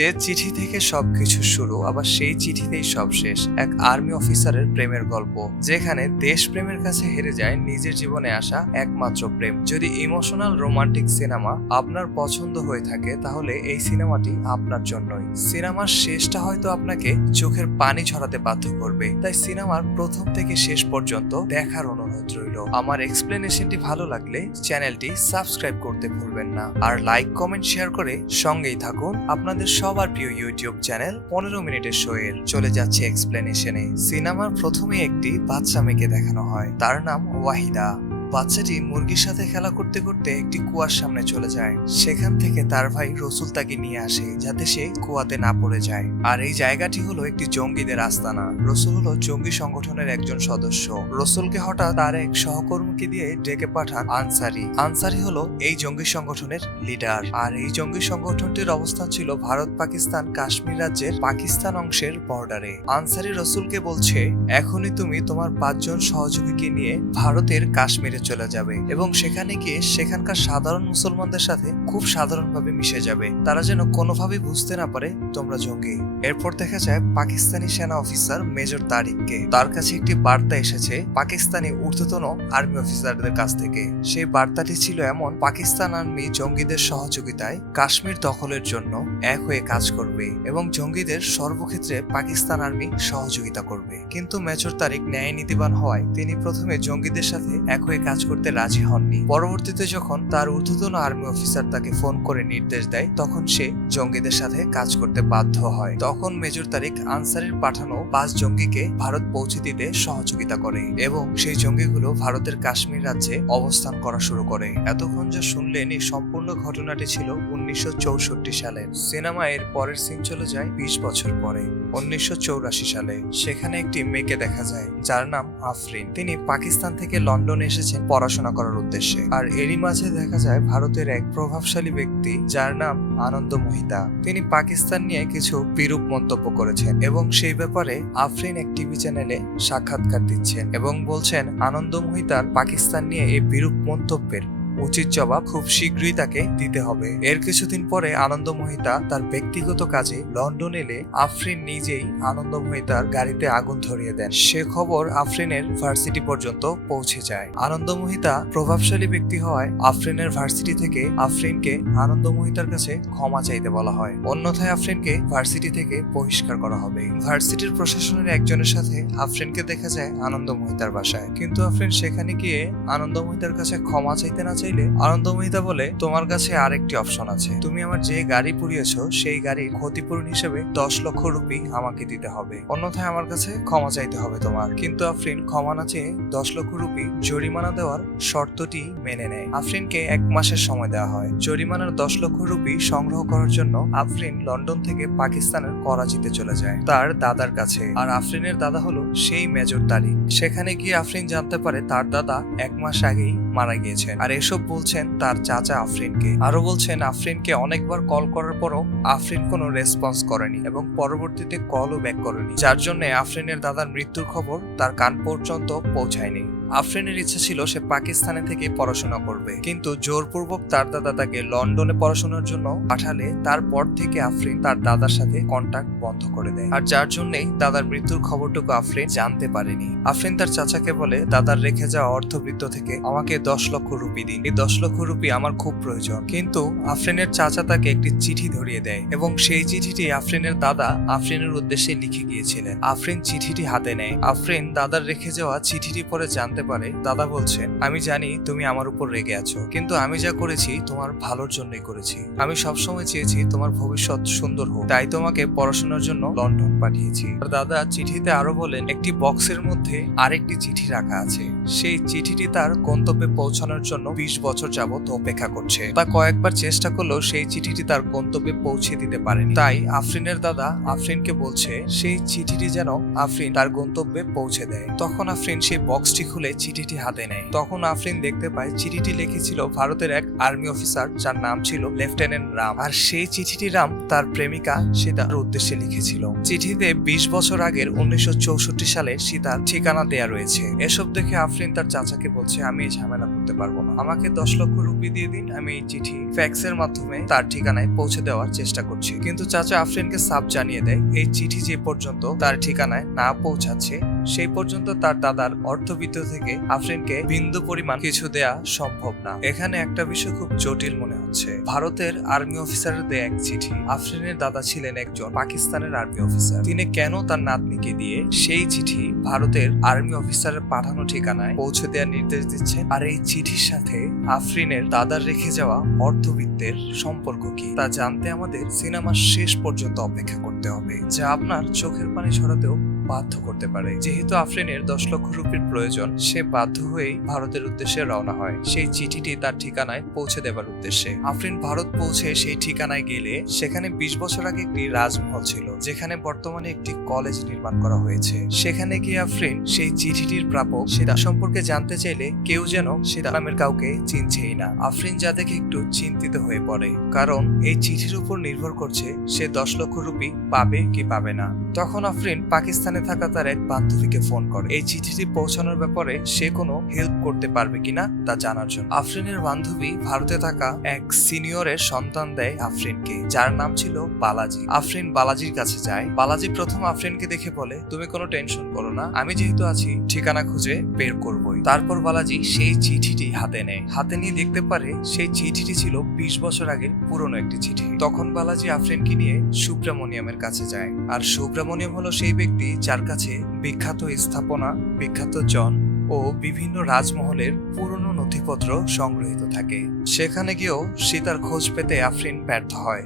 যে চিঠি থেকে সবকিছু শুরু, আবার সেই চিঠিতেই সব শেষ। এক আর্মি অফিসারের প্রেমের গল্প, যেখানে দেশপ্রেমের কাছে হেরে যায় নিজের জীবনে আসা একমাত্র প্রেম। যদি ইমোশনাল রোমান্টিক সিনেমা আপনার পছন্দ হয়ে থাকে, তাহলে এই সিনেমাটি আপনার জন্যই। সিনেমার শেষটা হয়তো আপনাকে চোখের পানি ঝরাতে বাধ্য করবে, তাই সিনেমার প্রথম থেকে শেষ পর্যন্ত দেখার অনুরোধ রইল। আমার এক্সপ্লেনেশনটি ভালো লাগলে চ্যানেলটি সাবস্ক্রাইব করতে ভুলবেন না, আর লাইক, কমেন্ট, শেয়ার করে সঙ্গেই থাকুন। আপনাদের সবার প্রিয় ইউটিউব চ্যানেল 15 মিনিটের শো এর চলে যাচ্ছে এক্সপ্লেনেশনে। সিনেমার প্রথমে একটি বাচ্চা মেয়েকে দেখানো হয়, তার নাম ওয়াহিদা। বাচ্চাটি মুরগির সাথে খেলা করতে করতে একটি কুয়ার সামনে চলে যায়। সেখান থেকে তার ভাই রসুল তাকে নিয়ে আসে, যাতে সে কুয়াতে না পড়ে যায়। আর এই জায়গাটি হলো একটি জঙ্গিদের আস্তানা। রসুল হলো জঙ্গি সংগঠনের একজন সদস্য। রসুলকে হঠাৎ তার এক সহকর্মীকে দিয়ে ডেকে পাঠান আনসারি। আনসারি হলো এই জঙ্গি সংগঠনের লিডার। আর এই জঙ্গি সংগঠনটির অবস্থান ছিল ভারত, পাকিস্তান, কাশ্মীর রাজ্যের পাকিস্তান অংশের বর্ডারে। আনসারি রসুলকে বলছে, এখনই তুমি তোমার 5 জন সহযোগীকে নিয়ে ভারতের কাশ্মীরে চলে যাবে এবং সেখানে গিয়ে সেখানকার সাধারণ মুসলমানদের সাথে খুব সাধারণভাবে মিশে যাবে, তারা যেন কোনোভাবেই বুঝতে না পারে তোমরা জঙ্গি। এরপর দেখা যায় পাকিস্তানি সেনা অফিসার মেজর তারিককে। তার কাছে একটি বার্তা এসেছে পাকিস্তানি ঊর্ধ্বতন আর্মি অফিসারদের কাছ থেকে। সেই বার্তাটি ছিল এমন: পাকিস্তান আর্মি জঙ্গিদের সহযোগিতায় কাশ্মীর দখলের জন্য এক হয়ে কাজ করবে এবং জঙ্গিদের সর্বক্ষেত্রে পাকিস্তান আর্মি সহযোগিতা করবে। কিন্তু মেজর তারিক ন্যায় নীতিবান হওয়ায় তিনি প্রথমে জঙ্গিদের সাথে এক হয়ে কাজ করতে রাজি হননি। পরবর্তীতে যখন তার ঊর্ধ্বতন আর্মি অফিসার তাকে ফোন করে নির্দেশ দেয়, তখন সে জঙ্গিদের সাথে কাজ করতে বাধ্য হয়। তখন মেজর তারিক আনসারের পাঠানো 5 জঙ্গিকে ভারত পৌঁছে দিতে সহযোগিতা করে এবং সেই জঙ্গিগুলো ভারতের কাশ্মীর রাজ্যে অবস্থান করা শুরু করে। এতক্ষণ যা শুনলেন, এই সম্পূর্ণ ঘটনাটি ছিল 1964 সালে। সিনেমা এর পরের সিন চলে যায় 20 বছর পরে, 1984 সালে। সেখানে একটি মেয়েকে দেখা যায় যার নাম আফরিন। তিনি পাকিস্তান থেকে লন্ডনে এসেছেন পড়াশোনা করার উদ্দেশ্যে। আর এরই মাঝে দেখা যায় ভারতের এক প্রভাবশালী ব্যক্তি যার নাম আনন্দ মোহিতা। তিনি পাকিস্তান নিয়ে কিছু বিরূপ মন্তব্য করেছেন এবং সেই ব্যাপারে আফরিন এক টিভি চ্যানেলে সাক্ষাৎকার দিচ্ছেন এবং বলছেন আনন্দ মোহিতার পাকিস্তান নিয়ে এই বিরূপ মন্তব্যের উচিত জবাব খুব শীঘ্রই তাকে দিতে হবে। এর কিছুদিন পরে আনন্দ মোহিতা তার ব্যক্তিগত কাজে লন্ডন এলে আফরিন নিজেই আনন্দ মোহিতার গাড়িতে আগুন ধরিয়ে দেন। সে খবর আফরিনের ভার্সিটি পর্যন্ত পৌঁছে যায়। আনন্দ মোহিতা প্রভাবশালী ব্যক্তি হওয়ায় আফরিনের ভার্সিটি থেকে আফরিনকে আনন্দ মোহিতার কাছে ক্ষমা চাইতে বলা হয়, অন্যথায় আফরিনকে ভার্সিটি থেকে বহিষ্কার করা হবে। ভার্সিটির প্রশাসনের একজনের সাথে আফরিনকে দেখা যায় আনন্দ মোহিতার বাসায়, কিন্তু আফরিন সেখানে গিয়ে আনন্দ মোহিতার কাছে ক্ষমা চাইতে না চাইলে আনন্দ মোহিতা বলে, তোমার কাছে আরেকটি অপশন আছে। তুমি আমার যে গাড়ি পুড়িয়েছো সেই গাড়ির ক্ষতিপূরণ হিসেবে 10 লক্ষ রুপি আমাকে দিতে হবে, অন্যথায় আমার কাছে ক্ষমা চাইতে হবে তোমার। কিন্তু আফরিন ক্ষমা না চেয়ে 10 লক্ষ রুপি জরিমানা দেওয়ার শর্তটি মেনে নেয়। আফরিনকে 1 মাসের সময় দেওয়া হয় জরিমানার 10 লক্ষ রুপি সংগ্রহ করার জন্য। আফরিন লন্ডন থেকে পাকিস্তানের করাচিতে চলে যায় তার দাদার কাছে। আর আফরিনের দাদা হলো সেই মেজর তারিক। সেখানে গিয়ে আফরিন জানতে পারে তার দাদা 1 মাস আগেই মারা গিয়েছেন। আর এসব বলছেন তার চাচা আফরিনকে। আরো বলছেন আফরিনকে অনেকবার কল করার পরও আফরিন কোনো রেসপন্স করেনি এবং পরবর্তীতে কলও ব্যাক করেনি, যার জন্য আফরিনের দাদার মৃত্যুর খবর তার কান পর্যন্ত পৌঁছায়নি। আফরিনের ইচ্ছা ছিল সে পাকিস্তানে থেকে পড়াশোনা করবে, কিন্তু জোরপূর্বক তার দাদা তাকে লন্ডনে পড়াশোনার জন্য পাঠালে তারপর থেকে আফরিন তার দাদার সাথে কন্টাক্ট বন্ধ করে দেয়। আর যার জন্যই দাদার মৃত্যুর খবরটুকু আফরিন জানতে পারেনি। আফরিন তার চাচাকে বলে, দাদার রেখে যাওয়া অর্থবৃত্ত থেকে আমাকে 10 লক্ষ রুপি দিন, এই 10 লক্ষ রুপি আমার খুব প্রয়োজন। কিন্তু আফরিনের চাচা তাকে একটি চিঠি ধরিয়ে দেয় এবং সেই চিঠিটি আফরিনের দাদা আফরিনের উদ্দেশ্যে লিখে গিয়েছিলেন। আফরিন চিঠিটি হাতে নেয়। আফরিন দাদার রেখে যাওয়া চিঠিটি পরে জানতে পারে দাদা বলছেন, আমি জানি তুমি আমার উপর রেগে আছো, কিন্তু আমি যা করেছি তোমার ভালোর জন্যই করেছি। আমি সবসময় চেয়েছি তোমার ভবিষ্যৎ সুন্দর হোক, তাই তোমাকে পড়াশোনার জন্য লন্ডন পাঠিয়েছি। দাদা চিঠিতে আরো বলেন, একটি বক্সের মধ্যে আরেকটি চিঠি রাখা আছে। সেই চিঠিটি তার গন্তব্যে পৌঁছানোর জন্য 20 বছর যাবত অপেক্ষা করছে। তা কয়েকবার চেষ্টা করলেও সেই চিঠিটি তার গন্তব্যে পৌঁছে দিতে পারেনি। তাই আফরিনের দাদা আফরিনকে বলছে সেই চিঠিটি যেন আফরিন তার গন্তব্যে পৌঁছে দেয়। তখন আফরিন সেই বক্সটি খুলে চিঠিটি হাতে নেয়। তখন আফরিন দেখতে পায় চিঠিটি লিখেছিল ভারতের এক আর্মি অফিসার যার নাম ছিল লেফটেন্যান্ট রাম। আর সেই চিঠিটি রাম তার প্রেমিকা সীতার উদ্দেশ্যে লিখেছিল। চিঠিতে 20 বছর আগের 1964 সালে সীতার ঠিকানা দেয়া রয়েছে। এসব দেখে আফরিন আফরিন তার চাচাকে বলছে, আমি এই ঝামেলা করতে পারবো না, আমাকে 10 লক্ষ রুপি দিয়ে দিন, আমি এই চিঠি ফ্যাক্সের মাধ্যমে তার ঠিকানায় পৌঁছে দেওয়ার চেষ্টা করছি। কিন্তু চাচা আফরিনকে সাফ জানিয়ে দেয়, এই চিঠি যে পর্যন্ত তার ঠিকানায় না পৌঁছাচ্ছে সেই পর্যন্ত তার দাদার অর্থবিত্ত থেকে আফরিনকে বিন্দু পরিমাণ কিছু দেয়া সম্ভব না। এখানে একটা বিষয় খুব জটিল মনে হচ্ছে। ভারতের আর্মি অফিসারের দেয়া এক চিঠি, আফরিনের দাদা ছিলেন একজন পাকিস্তানের আর্মি অফিসার, তিনি কেন তার নাতনিকে দিয়ে সেই চিঠি ভারতের আর্মি অফিসারের পাঠানো ঠিকানায় পৌঁছে দেওয়ার নির্দেশ দিচ্ছেন? আর এই চিঠির সাথে আফরিনের দাদার রেখে যাওয়া অর্থবিত্তের সম্পর্ক কি, তা জানতে আমাদের সিনেমার শেষ পর্যন্ত অপেক্ষা করতে হবে, যা আপনার চোখের পানি ছড়াতেও বাধ্য করতে পারে। যেহেতু আফরিনের 10 লক্ষ রুপির প্রয়োজন, সে বাধ্য হয়েই ভারতের উদ্দেশ্যে রওনা হয় সেই চিঠিটি তার ঠিকানায় পৌঁছে দেবার উদ্দেশ্যে। আফরিন ভারত পৌঁছে সেই ঠিকানায় গেলে সেখানে 20 বছর আগে একটি রাজমহল ছিল, যেখানে বর্তমানে একটি কলেজ নির্মাণ করা হয়েছে। সেখানে গিয়ে আফরিন সেই চিঠিটির প্রাপক সেটা সম্পর্কে জানতে চাইলে কেউ যেন সেটা নামের কাউকে চিনছেই না। আফরিন যা দেখে একটু চিন্তিত হয়ে পড়ে, কারণ এই চিঠির উপর নির্ভর করছে সে 10 লক্ষ রুপি পাবে কি পাবে না। তখন আফরিন পাকিস্তানে থাকা তার এক বান্ধবীকে ফোন করে এই চিঠিটি পৌঁছানোর ব্যাপারে সে কোনো হেল্প করতে পারবে কিনা তা জানার জন্য। আফরিনের বান্ধবী ভারতে থাকা এক সিনিয়রের সন্তান দেয় আফরিনকে, যার নাম ছিল বালাজি। আফরিন বালাজির কাছে যায়। বালাজি প্রথম আফরিনকে দেখে বলে, তুমি কোনো টেনশন করো না, আমি যেহেতু আছি ঠিকানা খুঁজে বের করবই। তারপর বালাজি সেই চিঠিটি হাতে নেয়। হাতে নিয়ে দেখতে পারে সেই চিঠিটি ছিল 20 বছর আগের পুরনো একটি চিঠি। তখন বালাজি আফরিনকে নিয়ে সুব্রামনিয়ামের কাছে যায়। আর সুব্রামনিয়াম হলো সেই ব্যক্তি যার কাছে বিখ্যাত স্থাপনা, বিখ্যাত জন ও বিভিন্ন রাজমহলের পুরনো নথিপত্র সংগ্রহীত থাকে। সেখানে গিয়েও সীতার খোঁজ পেতে আফরিন ব্যর্থ হয়।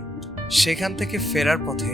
সেখান থেকে ফেরার পথে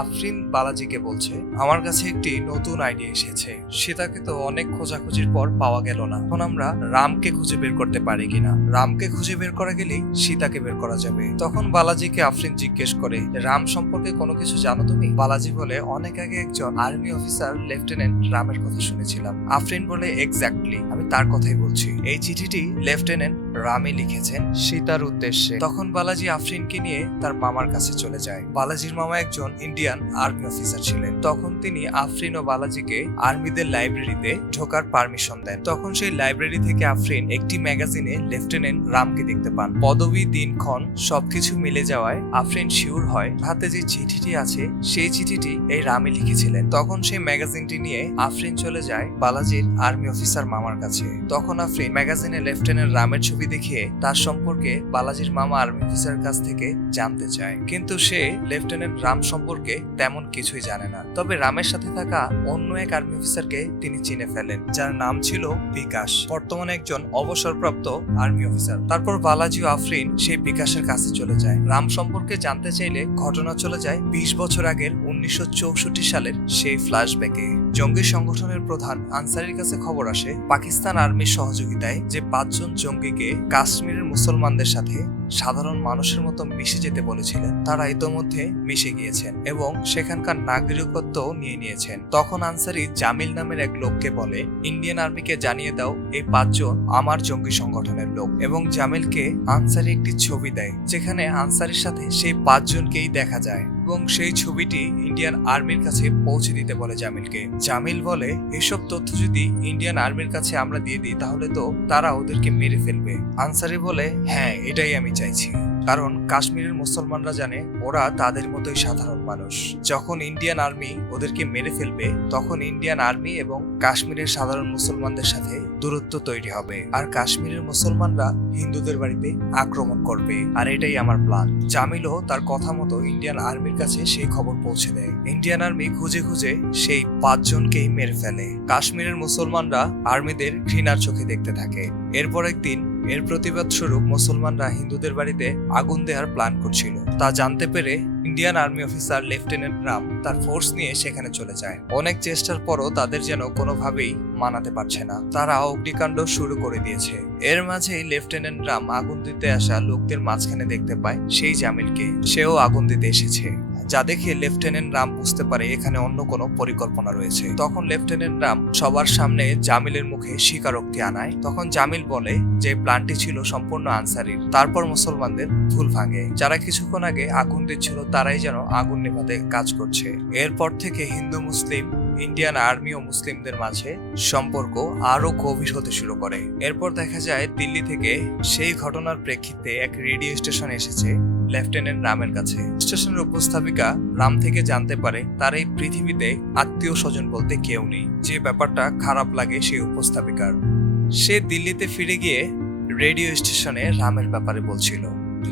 আফরিন বালাজিকে বলছে, আমার কাছে একটি নতুন আইডিয়া এসেছে, সীতাকে তো অনেক খোঁজাখুঁজির পর পাওয়া গেল না, এখন আমরা রামকে খুঁজে বের করতে পারি কিনা, রামকে খুঁজে বের করা গেলেই সীতাকে বের করা যাবে। তখন বালাজিকে আফরিন জিজ্ঞেস করে, রাম সম্পর্কে কোনো কিছু জানো তুমি? বালাজি বলে, অনেক আগে একজন আর্মি অফিসার লেফটেন্যান্ট রামের কথা শুনেছিলাম। আফরিন বলে, এক্স্যাক্টলি, আমি তার কথাই বলছি। এই চিঠিটি লেফটেন্যান্ট রামে লিখেছেন সীতার উদ্দেশ্যে। তখন বালাজি আফরিনকে নিয়ে তার মামার কাছে চলে যায়। বালাজির মামা একজন ইন্ডিয়ান আর্মি অফিসার ছিলেন। তখন তিনি আফরিন ও বালাজিকে আর্মিদের লাইব্রেরিতে ঢোকার পারমিশন দেন। তখন সেই লাইব্রেরি থেকে আফরিন একটি ম্যাগাজিনে লেফটেন্যান্ট রামকে দেখতে পান। পদবী, দিনক্ষণ সবকিছু মিলে যাওয়ায় আফরিন শিওর হয় হাতে যে চিঠিটি আছে সেই চিঠিটি এই রামে লিখেছিলেন। তখন সেই ম্যাগাজিনটি নিয়ে আফরিন চলে যায় বালাজির আর্মি অফিসার মামার কাছে। তখন আফরিন ম্যাগাজিনে লেফটেন্যান্ট রামের ছবি দেখিয়ে তার সম্পর্কে বালাজির মামা আর্মি অফিসারের কাছ থেকে জানতে চায়, কিন্তু সে লেফটেন্যান্ট রাম সম্পর্কে তেমন কিছুই জানে না। তবে রামের সাথে থাকা অন্য এক আর্মি অফিসারকে তিনি চিনে ফেলেন, যার নাম ছিল বিকাশ, বর্তমানে একজন অবসরপ্রাপ্ত আর্মি অফিসার। তারপর বালাজি ও আফরিন সেই বিকাশের কাছে চলে যায়। রাম সম্পর্কে জানতে চাইলে ঘটনা চলে যায় 20 বছর আগের 1964 সালের সেই ফ্ল্যাশব্যাকে। জঙ্গি সংগঠনের প্রধান আনসারির কাছে খবর আসে পাকিস্তান আর্মির সহযোগিতায় যে 5 জন জঙ্গিকে কাশ্মীরের মুসলমানদের সাথে সাধারণ মানুষের মতো মিশে যেতে বলেছিলেন তারা ইতোমধ্যে মিশে গিয়েছেন এবং সেখানকার নাগরিকত্ব নিয়ে নিয়েছেন। তখন আনসারি জামিল নামের এক লোককে বলে, ইন্ডিয়ান আর্মিকে জানিয়ে দাও এই 5 জন আমার জঙ্গি সংগঠনের লোক। এবং জামিলকে আনসারি একটি ছবি দেয় যেখানে আনসারির সাথে সেই 5 জনকেই দেখা যায় এবং সেই ছবিটি ইন্ডিয়ান আর্মির কাছে পৌঁছে দিতে বলে জামিলকে। জামিল বলে, এসব তথ্য যদি ইন্ডিয়ান আর্মির কাছে আমরা দিয়ে দিই তাহলে তো তারা ওদেরকে মেরে ফেলবে। আনসারি বলে, হ্যাঁ, এটাই আমি চাইছি, কারণ কাশ্মীরের মুসলমানরা জানে ওরা তাদের মতোই সাধারণ মানুষ। যখন ইন্ডিয়ান আর্মি ওদেরকে মেরে ফেলবে তখন ইন্ডিয়ান আর্মি এবং কাশ্মীরের সাধারণ মুসলমানদের সাথে দূরত্ব তৈরি হবে আর কাশ্মীরের মুসলমানরা হিন্দুদের বাড়িতে আক্রমণ করবে, আর এটাই আমার প্ল্যান। জামিলও তার কথা মতো ইন্ডিয়ান আর্মির কাছে সেই খবর পৌঁছে দেয়। ইন্ডিয়ান আর্মি খুঁজে খুঁজে সেই 5 জনকেই মেরে ফেলে। কাশ্মীরের মুসলমানরা আর্মিদের ঘৃণার চোখে দেখতে থাকে। এরপর একদিন এর প্রতিবাদ স্বরূপ মুসলমানরা হিন্দুদের বাড়িতে আগুন দেওয়ার প্ল্যান করছিল। তা জানতে পেরে Indian army officer lieutenant Ram তার ফোর্স নিয়ে সেখানে চলে যায়। অনেক চেষ্টার পরও তাদের যেন কোনোভাবেই মানাতে পারছে না, তারা অগ্নিকাণ্ড শুরু করে দিয়েছে। এর মাঝেই লেফটেন্যান্ট রাম আগুন দিতে আসা লোকদের মাঝখানে দেখতে পায় সেই জামিলকে, সেও আগুন দিতে এসেছে। যা দেখে লেফটেন্যান্ট রাম বুঝতে পারে এখানে অন্য কোনো পরিকল্পনা রয়েছে। তখন লেফটেন্যান্ট রাম সবার সামনে জামিলের মুখে স্বীকারোক্তি আনায়। তখন জামিল বলে যে প্ল্যানটি ছিল সম্পূর্ণ আনসারির। তারপর মুসলমানদের ভুল ভাঙে, যারা কিছুক্ষণ আগে আগুন দিচ্ছিল তারাই যেন আগুন নেভাতে কাজ করছে। এরপর থেকে হিন্দু মুসলিম ইন্ডিয়ান আর্মি ও মুসলিমদের মাঝে সম্পর্ক আরো গভীর হতে শুরু করে। এরপর দেখা যায় দিল্লি থেকে সেই ঘটনার প্রেক্ষিতে এক রেডিও স্টেশন এসেছে লেফটেন্যান্ট রামের কাছে। স্টেশনের উপস্থাপিকা রাম থেকে জানতে পারে তার এই পৃথিবীতে আত্মীয় স্বজন বলতে কেউ নেই, যে ব্যাপারটা খারাপ লাগে সেই উপস্থাপিকার। সে দিল্লিতে ফিরে গিয়ে রেডিও স্টেশনে রামের ব্যাপারে বলছিল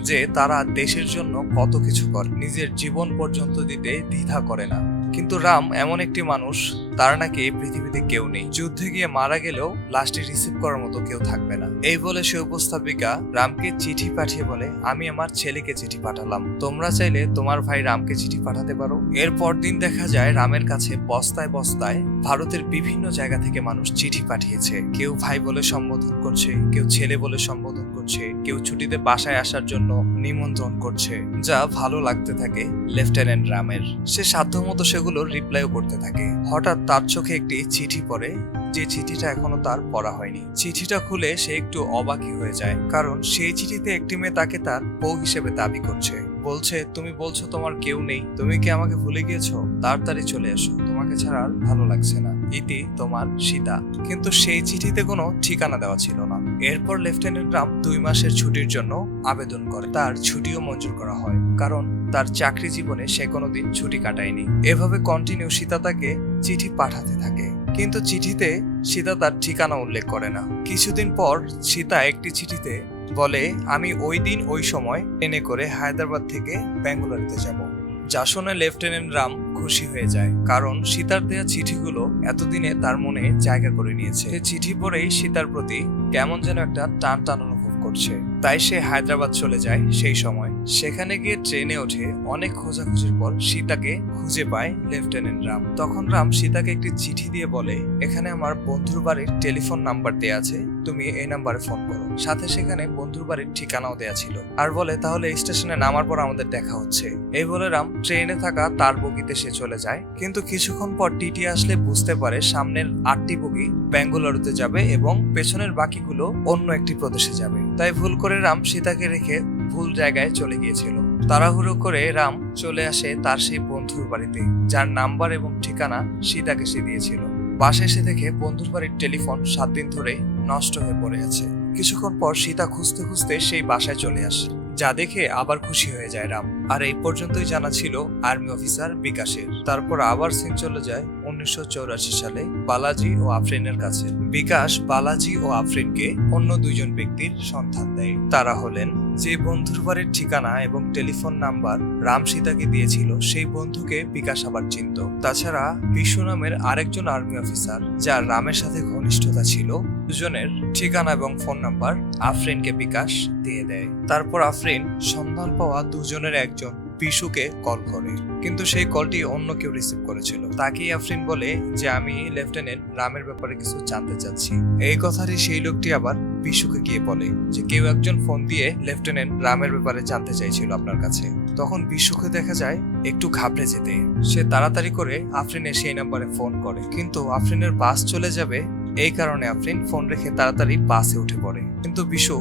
যে তারা দেশের জন্য কত কিছু করে, নিজের জীবন পর্যন্ত দিতে দ্বিধা করে না। কিন্তু রাম এমন একটি মানুষ, তার নাকি এই পৃথিবীতে কেউ নেই, যুদ্ধে গিয়ে মারা গেলেও লাশটি রিসিভ করার মতো কেউ থাকবে না। এই বলে সে উপস্থাপিকা রামকে চিঠি পাঠিয়ে বলে, আমি আমার ছেলেকে চিঠি পাঠালাম, তোমরা চাইলে তোমার ভাই রামকে চিঠি পাঠাতে পারো। এরপর দিন দেখা যায় রামের কাছে বস্তায় বস্তায় ভারতের বিভিন্ন জায়গা থেকে মানুষ চিঠি পাঠিয়েছে। কেউ ভাই বলে সম্বোধন করছে, কেউ ছেলে বলে সম্বোধন করছে, কেউ ছুটিতে বাসায় আসার জন্য নিমন্ত্রণ করছে, যা ভালো লাগতে থাকে লেফটেন্যান্ট রামের। সে সাধ্যমতো সেগুলোর রিপ্লাইও করতে থাকে। হঠাৎ তার চোখে একটি চিঠি পড়ে, যে চিঠিটা এখনো তার পড়া হয়নি। চিঠিটা খুলে সে একটু অবাকই হয়ে যায়, কারণ সেই চিঠিতে একটি মেয়ে তাকে তার বউ হিসেবে দাবি করছে। বলছে, তুমি বলছো তোমার কেউ নেই, তুমি কি আমাকে ভুলে গিয়েছো? তাড়াতাড়ি চলে এসো, তোমাকে ছাড়া আর ভালো লাগছে না, ইতি তোমার সীতা। কিন্তু সেই চিঠিতে কোনো ঠিকানা দেওয়া ছিল না। এরপর লেফটেন্যান্ট রাম 2 মাসের ছুটির জন্য আবেদন করে। তার ছুটিও মঞ্জুর করা হয়, কারণ তার চাকরি জীবনে সে কোনোদিন ছুটি কাটায়নি। এভাবে কন্টিনিউ সীতা তাকে চিঠি পাঠাতে থাকে, কিন্তু চিঠিতে সীতা তার ঠিকানা উল্লেখ করে না। কিছুদিন পর সীতা একটি চিঠিতে বলে, আমি ওই দিন ওই সময় ট্রেনে করে হায়দ্রাবাদ থেকে বেঙ্গালুরুতে যাব। যা শুনে লেফটেন্যান্ট রাম খুশি হয়ে যায়, কারণ সীতার দেয়া চিঠিগুলো এতদিনে তার মনে জায়গা করে নিয়েছে। চিঠি পড়েই সীতার প্রতি কেমন যেন একটা টান টান অনুভব করছে। তাই সে হায়দ্রাবাদ চলে যায়। সেই সময় সেখানে গিয়ে ট্রেনে ওঠে। অনেক খোঁজাখুঁজির পর সীতাকে খুঁজে পায় লেফটেন্যান্ট রাম। তখন রাম সীতাকে একটি চিঠি দিয়ে বলে, এখানে আমার বন্ধুর বাড়ির টেলিফোন নাম্বার দেয়া আছে, তুমি এই নাম্বারে ফোন করো। সাথে সেখানে বন্ধুর বাড়ির ঠিকানাও দেয়া ছিল। আর বলে, তাহলে স্টেশনে নামার পর আমাদের দেখা হচ্ছে। এই বলে রাম ট্রেনে থাকা তার বগিতে সে চলে যায়। কিন্তু কিছুক্ষণ পর টিটি আসলে বুঝতে পারে সামনের 8টি বগি বেঙ্গালুরুতে যাবে এবং পেছনের বাকিগুলো অন্য একটি প্রদেশে যাবে। তাই ভুল করে রাম সীতাকে রেখে ভুল জায়গায় চলে গিয়েছিল। তাড়াহুড়ো করে রাম চলে আসে তার সেই বন্ধুর বাড়িতে, যার নাম্বার এবং ঠিকানা সীতাকে সে দিয়েছিল। বাসায় এসে দেখে বন্ধুর বাড়ির টেলিফোন 7 দিন ধরে নষ্ট হয়ে পড়ে আছে। কিছুক্ষণ পর সীতা খুঁজতে খুঁজতে সেই বাসায় চলে আসে, যা দেখে আবার খুশি হয়ে যায় রাম। আর এই পর্যন্তই জানা ছিল আর্মি অফিসার বিকাশের। তারপর আবার সিন চলে যায় 1984 সালে বালাজি ও আফরিনের কাছে। বিকাশ বালাজি ও আফরিনকে অন্য 2 জন ব্যক্তির সন্ধান দেয়। তারা হলেন, যে বন্ধুর বাড়ির ঠিকানা এবং টেলিফোন নাম্বার রাম সীতাকে দিয়েছিল, সেই বন্ধুকে বিকাশ আবার চিনত। তাছাড়া বিশু নামের আরেকজন আর্মি অফিসার, যার রামের সাথে ঘনিষ্ঠতা ছিল, দুজনের ঠিকানা এবং ফোন নাম্বার আফরিনকে বিকাশ দিয়ে দেয়। তারপর আফরিন সন্ধান পাওয়া 2 জনের একজন বিশুকে কল করে, কিন্তু সেই কলটি অন্য কেউ রিসিভ করেছিল। তাকেই আফরিন বলে যে, আমি লেফটেন্যান্ট রামের ব্যাপারে কিছু জানতে চাচ্ছি। এই কথাটি সেই লোকটি আবার বিশুকে গিয়ে বলে যে, কেউ একজন ফোন দিয়ে লেফটেন্যান্ট রামের ব্যাপারে জানতে চাইছিল আপনার কাছে। তখন বিশুকে দেখা যায় একটু ঘাবড়ে যেতে। সে তাড়াতাড়ি করে আফরিনের সেই নাম্বারে ফোন করে, কিন্তু আফরিনের বাস চলে যাবে, এই কারণে আফরিন ফোন রেখে তাড়াতাড়ি বাসে উঠে পড়ে। কিন্তু বিশু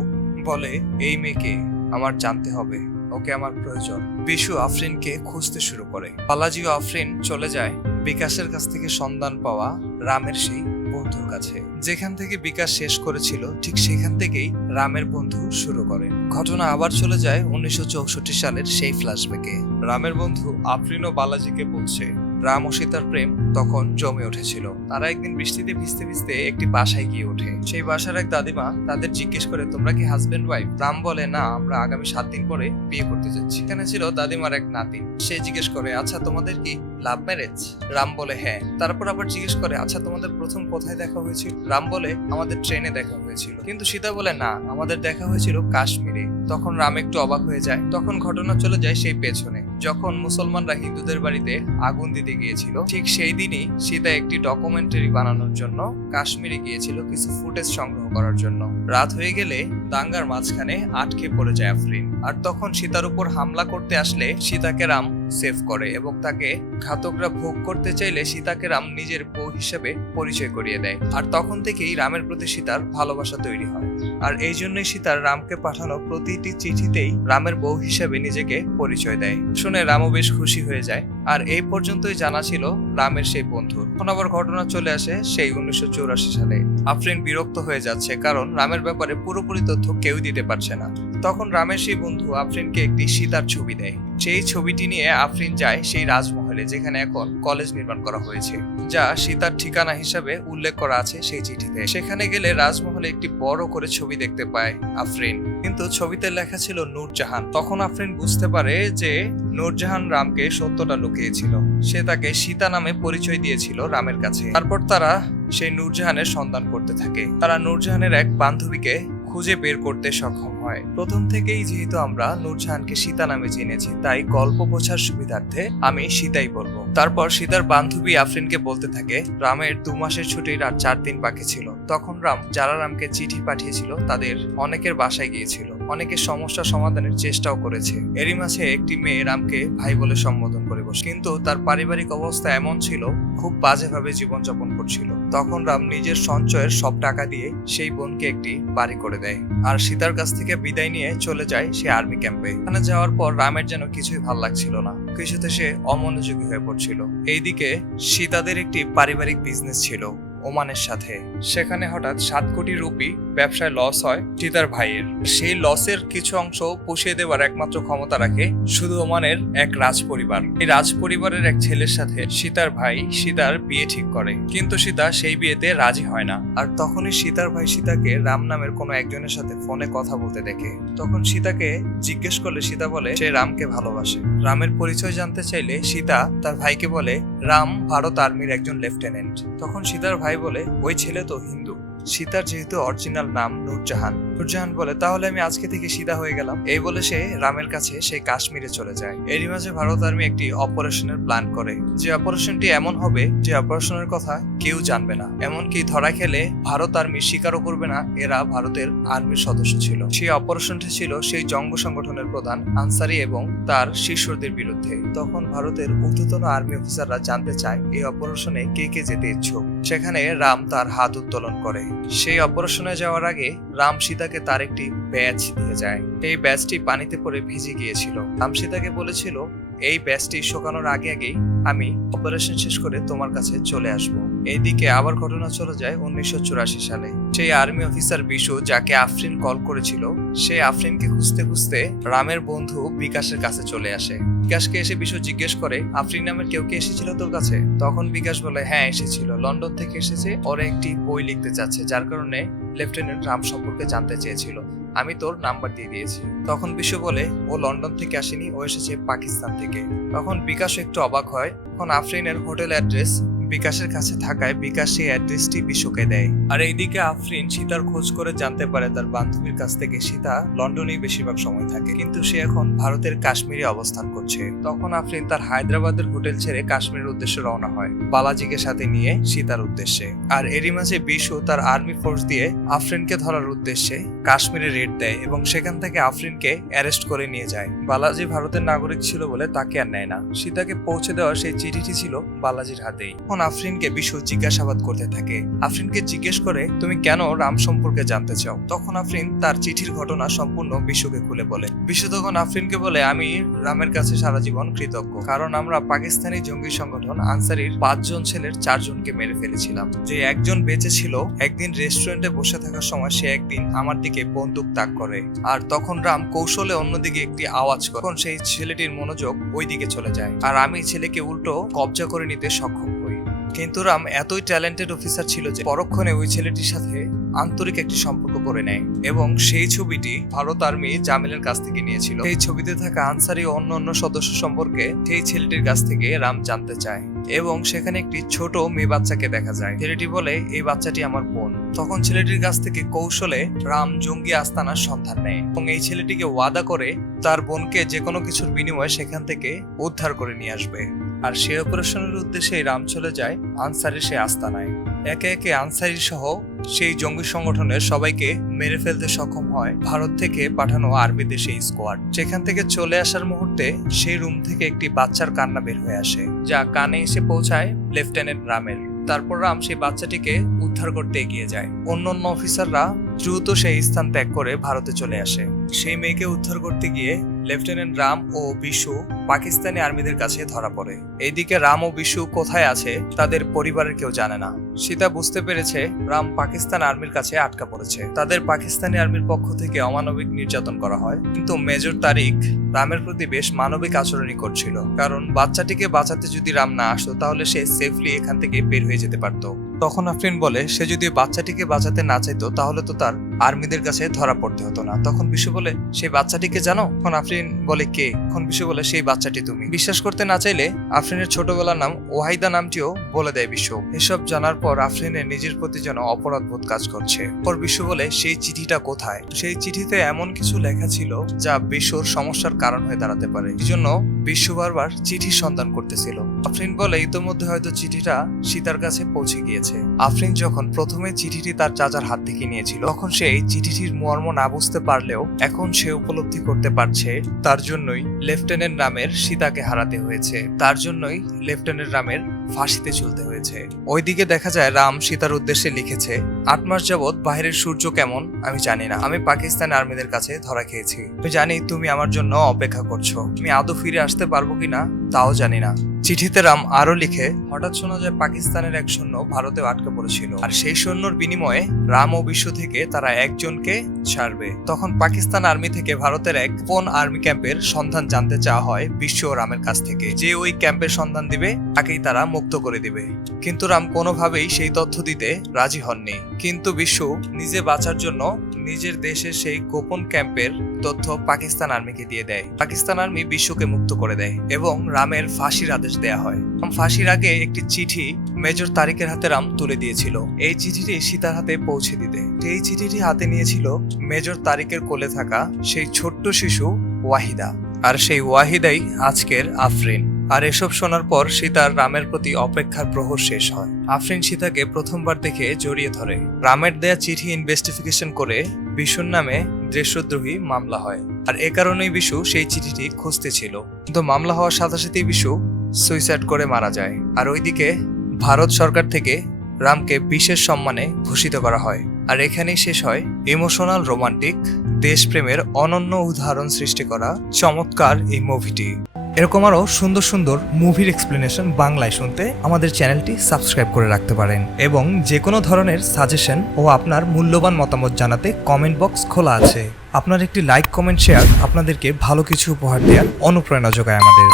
বলে, এই মেয়েকে আমার জানতে হবে, ওকে আমার প্রয়োজন। বিশু আফরিনকে খুঁজতে শুরু করে। বালাজি ও আফরিন চলে যায় বিকাশের কাছ থেকে সন্ধান পাওয়া রামের সেই বন্ধুর কাছে। যেখান থেকে বিকাশ শেষ করেছিল, ঠিক সেখান থেকেই রামের বন্ধু শুরু করে। ঘটনা আবার চলে যায় 1964 সালের সেই ফ্ল্যাশব্যাকে। রামের বন্ধু আফরিন ও বালাজিকে বলছে, রাম ও সীতার প্রেম তখন জমে উঠেছিল। তারা একদিন বৃষ্টিতে ভিজতে ভিজতে একটি বাসায় গিয়ে ওঠে। সেই বাসার এক দাদিমা তাদের জিজ্ঞেস করে, তোমরা কি হাজবেন্ড ওয়াইফ? রাম বলে, না, আমরা আগামী 7 দিন পরে বিয়ে করতে যাচ্ছি। এখানে ছিল দাদিমার এক নাতিন। সে জিজ্ঞেস করে, আচ্ছা তোমাদের কি লাভ ম্যারেজ? রাম বলে, হ্যাঁ। তারপর আবার জিজ্ঞেস করে, আচ্ছা তোমাদের প্রথম কোথায় দেখা হয়েছিল? রাম বলে, আমাদের ট্রেনে দেখা হয়েছিল। কিন্তু সীতা বলে, না, আমাদের দেখা হয়েছিল কাশ্মীরে। তখন রাম একটু অবাক হয়ে যায়। তখন ঘটনা চলে যায় সেই পেছনে, যখন মুসলমানরা হিন্দুদের বাড়িতে আগুন দিতে গিয়েছিল। ঠিক সেই দিনই সীতা একটি ডকুমেন্টারি বানানোর জন্য কাশ্মীরে গিয়েছিল কিছু ফুটেজ সংগ্রহ করার জন্য। রাত হয়ে গেলে দাঙ্গার মাঝখানে আটকে পড়ে যায় আফরিন। আর তখন সীতার উপর হামলা করতে আসলে সীতাকে রাম সেভ করে এবং তাকে ঘাতকরা ভোগ করতে চাইলে সীতাকে রাম নিজের বউ হিসেবে পরিচয় করিয়ে দেয়। আর তখন থেকেই রামের প্রতি সীতার ভালোবাসা তৈরি হয়। আর এই জন্যই সীতার রামকে পাঠানো প্রতিটি চিঠিতেই রামের বউ হিসেবে নিজেকে পরিচয় দেয়। শুনে রামও বেশ খুশি হয়ে যায়। আর এই পর্যন্তই জানা ছিল রামের সেই বন্ধুর। এখন আবার ঘটনা চলে আসে সেই 1984 সালে। আফরিন বিরক্ত হয়ে যাচ্ছে, কারণ রামের ব্যাপারে পুরোপুরি তথ্য কেউ দিতে পারছে না। তখন রামের সেই বন্ধু আফরিনকে একটি সীতার ছবি দেয়। সেই ছবিটি নিয়ে আফরিন যায় সেই রাজমহলে, যেখানে এখন কলেজ নির্মাণ করা হয়েছে, যা সীতার ঠিকানা হিসাবে উল্লেখ করা আছে সেই চিঠিতে। সেখানে গেলে রাজমহলে একটি বড় করে ছবি দেখতে পায় আফরিন, কিন্তু ছবিতে লেখা ছিল নূরজাহান। তখন আফরিন বুঝতে পারে যে নূরজাহান রামকে সত্যটা লুকিয়েছিল। সে তাকে সীতা নামে পরিচয় দিয়েছিল রামের কাছে। তারপর তারা সেই নূরজাহানের সন্ধান করতে থাকে। তারা নূরজাহানের এক বান্ধবীকে খুঁজে বের করতে সক্ষম হয়। প্রথম থেকেই যেহেতু আমরা নূরজাহানকে সীতা নামে চিনেছি, তাই গল্প বোঝার সুবিধার্থে আমি সীতাই বলবো। তারপর সীতার বান্ধবী আফরিনকে বলতে থাকে রামের 2 মাসের ছুটির আর 4 দিন বাকি ছিল। তখন রাম যারা রামকে চিঠি পাঠিয়েছিল তাদের অনেকের বাসায় গিয়েছিল, অনেকের সমস্যা সমাধানের চেষ্টাও করেছে। এরই মাঝে একটি মেয়ে রামকে ভাই বলে সম্বোধন করে বসে, কিন্তু তার পারিবারিক অবস্থা এমন ছিল খুব বাজেভাবে জীবনযাপন করছিল। তখন রাম নিজের সঞ্চয়ের সব টাকা দিয়ে সেই বোনকে একটি বাড়ি করে দেয় আর সীতার কাছ থেকে বিদায় নিয়ে চলে যায় সে আর্মি ক্যাম্পে। এখানে যাওয়ার পর রামের যেন কিছুই ভাল লাগছিল না, কিছুতে সে অমনোযোগী হয়ে পড়ছিল। এইদিকে সীতাদের একটি পারিবারিক বিজনেস ছিল ওমানের সাথে। সেখানে হঠাৎ 7 কোটি রুপি ব্যবসায় লস হয় সীতার ভাইয়ের। সেই লসের কিছু অংশ পুষিয়ে দেওয়ার একমাত্র ক্ষমতা রাখে শুধু ওমানের এক রাজ পরিবার। এই রাজ পরিবারের এক ছেলের সাথে সীতার ভাই সীতার বিয়ে ঠিক করে, কিন্তু সীতা সেই বিয়েতে রাজি হয় না। আর তখনই সীতার ভাই সীতাকে রাম নামের কোনো একজনের সাথে ফোনে কথা বলতে দেখে। তখন সীতাকে জিজ্ঞেস করলে সীতা বলে সে রামকে ভালোবাসে। রামের পরিচয় জানতে চাইলে সীতা তার ভাইকে বলে রাম ভারত আর্মির একজন লেফটেন্যান্ট। তখন সীতার ভাই বলে ওই ছেলে তো হিন্দু। সীতার যেহেতু অরিজিনাল নাম নূরজাহান, নূরজাহান বলে তাহলে আমি আজকে থেকে সীতা হয়ে গেলাম। এই বলে সে রামের কাছে সেই কাশ্মীরে চলে যায়। এরই মাঝে ভারত আর্মি একটি অপারেশনের প্ল্যান করে, যে অপারেশনটি এমন হবে যে অপারেশনের কথা কেউ জানবে না, এমনকি ধরা খেলে ভারত আর্মি স্বীকারও করবে না এরা ভারতের আর্মির সদস্য ছিল। সেই অপারেশনটি ছিল সেই জঙ্গ সংগঠনের প্রধান আনসারি এবং তার শিষ্যদের বিরুদ্ধে। তখন ভারতের ঊর্ধ্বতন আর্মি অফিসাররা জানতে চায় এই অপারেশনে কে কে যেতে ইচ্ছুক। সেখানে রাম তার হাত উত্তোলন করে। সেই অপারেশনে যাওয়ার আগে রাম সীতাকে তার একটি ব্যাজ দিয়ে যায়। এই ব্যাজটি পানিতে পড়ে ভিজে গিয়েছিল। রাম সীতাকে বলেছিল এই ব্যাজটি শুকানোর আগে আগেই আমি অপারেশন শেষ করে তোমার কাছে চলে আসব। এইদিকে আবার ঘটনা চলে যায় 1984 সালে। সেই আর্মি অফিসার বিশু যাকে আফরিন কল করেছিল, সে আফরিনকে খুঁজতে খুঁজতে রামের বন্ধু বিকাশের কাছে চলে আসে। বিকাশকে এসে বিশু জিজ্ঞেস করে আফরিন নামের কেউ কি এসেছিল তোর কাছে? তখন বিকাশ বলে হ্যাঁ এসেছিল, লন্ডন থেকে এসেছে, ওরা একটি বই লিখতে চাচ্ছে, যার কারণে লেফটেন্যান্ট রাম সম্পর্কে জানতে চেয়েছিল, আমি তোর নাম্বার দিয়ে দিয়েছি। তখন বিশু বলে ও লন্ডন থেকে আসেনি, ও এসেছে পাকিস্তান থেকে। তখন বিকাশ একটু অবাক হয়। তখন আফরিনের হোটেল অ্যাড্রেস বিকাশের কাছে থাকায় বিকাশ সেই অ্যাড্রেসটি বিশুকে দেয়। আর এইদিকে আফরিন সীতার খোঁজ করে জানতে পারে তার বান্ধবীর কাছ থেকে সীতা লন্ডনেই বেশিরভাগ সময় থাকে, কিন্তু সে এখন ভারতের কাশ্মীরে অবস্থান করছে। তখন আফরিন তার হায়দ্রাবাদের হোটেল ছেড়ে কাশ্মীরের উদ্দেশ্যে রওনা হয়, বালাজিকে সাথে নিয়ে সীতার উদ্দেশ্যে। আর এরই মাঝে বিশু তার আর্মি ফোর্স দিয়ে আফরিনকে ধরার উদ্দেশ্যে কাশ্মীরে রেড দেয় এবং সেখান থেকে আফরিনকে অ্যারেস্ট করে নিয়ে যায়। বালাজি ভারতের নাগরিক ছিল বলে তাকে আর নেয় না। সীতাকে পৌঁছে দেওয়ার সেই চিঠিটি ছিল বালাজির হাতেই। আফরিনকে বিশু জিজ্ঞাসাবাদ করতে থাকে। আফরিনকে জিজ্ঞেস করে তুমি কেন রাম সম্পর্কে জানতে চাও? তখন আফরিন তার চিঠির ঘটনা সম্পূর্ণ বিশুকে খুলে বলে। বিশু তখন আফরিনকে বলে আমি রামের কাছে সারা জীবন কৃতজ্ঞ, কারণ আমরা পাকিস্তানি জঙ্গি সংগঠন আনসারির 5 জন ছেলের 4 জনকে মেরে ফেলেছিলাম। যে একজন বেঁচে ছিল, একদিন রেস্টুরেন্টে বসে থাকার সময় সে একদিন আমার দিকে বন্দুক তাক করে, আর তখন রাম কৌশলে অন্যদিকে একটি আওয়াজ করে। তখন সেই ছেলেটির মনোযোগ ওই দিকে চলে যায় আর আমি ছেলেকে উল্টো কবজা করে নিতে সক্ষম হই। কিন্তু রাম এতই ট্যালেন্টেড অফিসার ছিল যে পরক্ষণে ওই ছেলেটির সাথে আন্তরিক একটি সম্পর্ক করে নেয় এবং সেই ছবিটি ভারত আর্মি জামিলের কাছ থেকে নিয়েছিল। সেই ছবিতে থাকা আনসারি ও অন্য সদস্য সম্পর্কে সেই ছেলেটির কাছ থেকে রাম জানতে চায় এবং সেখানে একটি ছোট মেয়ে বাচ্চাকে দেখা যায়। ছেলেটি বলে এই বাচ্চাটি আমার বোন। তখন ছেলেটির কাছ থেকে কৌশলে রাম জঙ্গি আস্তানার সন্ধান নেয় এবং এই ছেলেটিকে ওয়াদা করে তার বোনকে যে কোনো কিছুর বিনিময়ে সেখান থেকে উদ্ধার করে নিয়ে আসবে। আর সেই অপারেশনের উদ্দেশ্যে রাম চলে যায় আনসারের সে আস্তানায়। একে একে আনসারি সহ সেই জঙ্গি সংগঠনের সবাইকে মেরে ফেলতে সক্ষম হয় ভারত থেকে পাঠানো আর্মিদের সেই স্কোয়াড। যেখান থেকে চলে আসার মুহূর্তে সেই রুম থেকে একটি বাচ্চার কান্না বের হয়ে আসে, যা কানে এসে পৌঁছায় লেফটেন্যান্ট রামের। তারপর রাম সেই বাচ্চাটিকে উদ্ধার করতে এগিয়ে যায়। অন্যান্য অফিসাররা দ্রুত সেই স্থান ত্যাগ করে ভারতে চলে আসে। সেই মেয়েকে উদ্ধার করতে গিয়ে লেফটেন্যান্ট রাম ও বিশু পাকিস্তানি আর্মিদের কাছে ধরা পড়ে। এইদিকে রাম ও বিশু কোথায় আছে তাদের পরিবারের কেউ জানে না। সীতা বুঝতে পেরেছে রাম পাকিস্তান আর্মির কাছে আটকা পড়েছে। তাদের পাকিস্তানি আর্মির পক্ষ থেকে অমানবিক নির্যাতন করা হয়, কিন্তু মেজর তারিক রামের প্রতি বেশ মানবিক আচরণই করছিল। কারণ বাচ্চাটিকে বাঁচাতে যদি রাম না আসতো তাহলে সে সেফলি এখান থেকে বের হয়ে যেতে পারতো। তখন আফরিন বলে সে যদি বাচ্চাটিকে বাঁচাতে না চাইতো তাহলে তো তার আর্মিদের কাছে ধরা পড়তে হতো না। তখন বিশু বলে সেই বাচ্চাটিকে জানো? তখন আফরিন বলে কে? তখন বিশু বলে সেই বাচ্চাটি তুমি। বিশ্বাস করতে না চাইলে আফরিনের ছোটবেলার নাম ওয়াহিদা নামটিও বলে দেয় বিশু। এসব জানার পর আফরিনের নিজের প্রতি যেন অপরাধ বোধ কাজ করছে। পর বিশু বলে সেই চিঠিটা কোথায়? সেই চিঠিতে এমন কিছু লেখা ছিল যা বিশুর সমস্যার কারণ হয়ে দাঁড়াতে পারে। এই জন্য বিশু বারবার চিঠির সন্ধান করতেছিল। আফরিন বলে ইতোমধ্যে হয়তো চিঠিটা সীতার কাছে পৌঁছে গিয়েছে। আফরিন যখন প্রথমে চিঠিটি তার চাচার হাত থেকে নিয়েছিল তখন সে এই চিঠিটির মর্ম না বুঝতে পারলেও এখন সে উপলব্ধি করতে পারছে তার জন্যই লেফটেন্যান্ট রামের সীতাকে হারাতে হয়েছে, তার জন্যই লেফটেন্যান্ট রামের ফাঁসিতে ঝুলতে হয়েছে। ওইদিকে দেখা যায় রাম সীতার উদ্দেশ্যে লিখেছে, 8 মাস যাবৎ বাইরের সূর্য কেমন আমি জানি না। আমি পাকিস্তান আর্মিদের কাছে ধরা খেয়েছি। আমি জানি তুমি আমার জন্য অপেক্ষা করছো। আমি আদৌ ফিরে আসতে পারবো কিনা তাও জানি না। চিঠিতে রাম আরো লিখে, হঠাৎ শোনা যায় পাকিস্তানের এক সৈন্য ভারতেও আটকে পড়েছিল, আর সেই সৈন্যর বিনিময়ে রাম ও বিশ্ব থেকে তারা একজনকে ছাড়বে। তখন পাকিস্তান আর্মি থেকে ভারতের এক কোন আর্মি ক্যাম্পের সন্ধান জানতে চাওয়া হয় বিশ্ব ও রামের কাছ থেকে। যে ওই ক্যাম্পের সন্ধান দিবে তাকেই তারা মুক্ত করে দিবে। কিন্তু রাম কোনোভাবেই সেই তথ্য দিতে রাজি হননি। কিন্তু বিশ্ব নিজে বাঁচার জন্য নিজের দেশের সেই গোপন ক্যাম্পের তথ্য পাকিস্তান আর্মিকে দিয়ে দেয়। পাকিস্তান আর্মি বিশ্বকে মুক্ত করে দেয় এবং রামের ফাঁসির আদেশ দেয়া হয়। ফাঁসির আগে একটি চিঠি মেজর তারিকের হাতে রাম তুলে দিয়েছিল। এই চিঠিটি সীতার হাতে পৌঁছে দিতে সেই চিঠিটি হাতে নিয়েছিল মেজর তারিকের কোলে থাকা সেই ছোট্ট শিশু ওয়াহিদা, আর সেই ওয়াহিদাই আজকের আফরিন। আর এসব শোনার পর সীতার রামের প্রতি অপেক্ষার প্রহর শেষ হয়। আফরিন সীতাকে প্রথমবার দেখে জড়িয়ে ধরে। রামের দেয়া চিঠি ইনভেস্টিগেশন করে বিশুর নামে দেশদ্রোহী মামলা হয়, আর এ কারণেই বিশু সেই চিঠিটি খুঁজতে ছিল। কিন্তু মামলা হওয়ার সাথে সাথেই বিশু সুইসাইড করে মারা যায়। আর ওইদিকে ভারত সরকার থেকে রামকে বিশেষ সম্মানে ভূষিত করা হয়। আর এখানেই শেষ হয় ইমোশনাল রোমান্টিক দেশপ্রেমের অনন্য উদাহরণ সৃষ্টি করা চমৎকার এই মুভিটি। এরকম আরো সুন্দর সুন্দর মুভির এক্সপ্লেনেশন বাংলায় শুনতে আমাদের চ্যানেলটি সাবস্ক্রাইব করে রাখতে পারেন, এবং যে কোনো ধরনের সাজেশন ও আপনার মূল্যবান মতামত জানাতে কমেন্ট বক্স খোলা আছে। আপনার একটি লাইক, কমেন্ট, শেয়ার আপনাদেরকে ভালো কিছু উপহার দেওয়ার অনুপ্রেরণা যোগায় আমাদের।